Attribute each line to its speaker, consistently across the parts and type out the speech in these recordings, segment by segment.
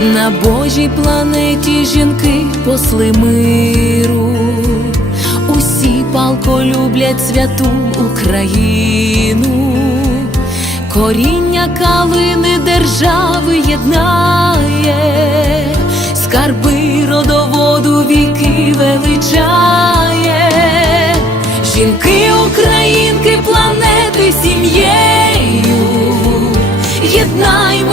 Speaker 1: На Божій планеті жінки посли миру, усі палко люблять святу Україну, коріння калини держави єднає, скарби родоводу віки величає, жінки,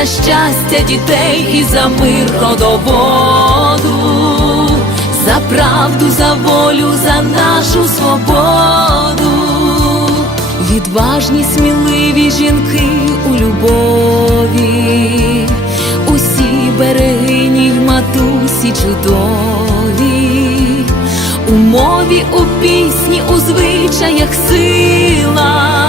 Speaker 1: за щастя дітей і за мир родоводу, за правду, за волю, за нашу свободу, відважні, сміливі жінки у любові, усі берегині й матусі чудові, у мові, у пісні, у звичаях сила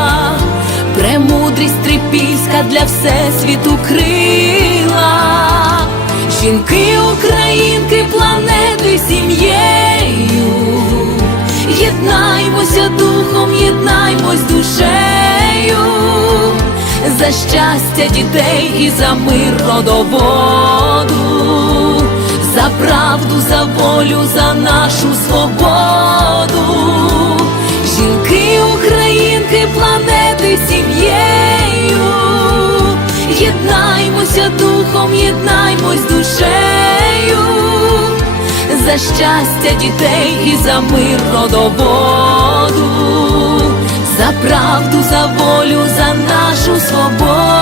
Speaker 1: премудрість трипільська для всесвіту крила, жінки, українки, планети сім'єю, єднаймося духом, єднаймось душею, за щастя дітей і за мир родоводу, за правду, за волю, за нашу свободу, духом, єднаймось душею, за щастя дітей і за мир родоводу, за правду, за волю, за нашу свободу.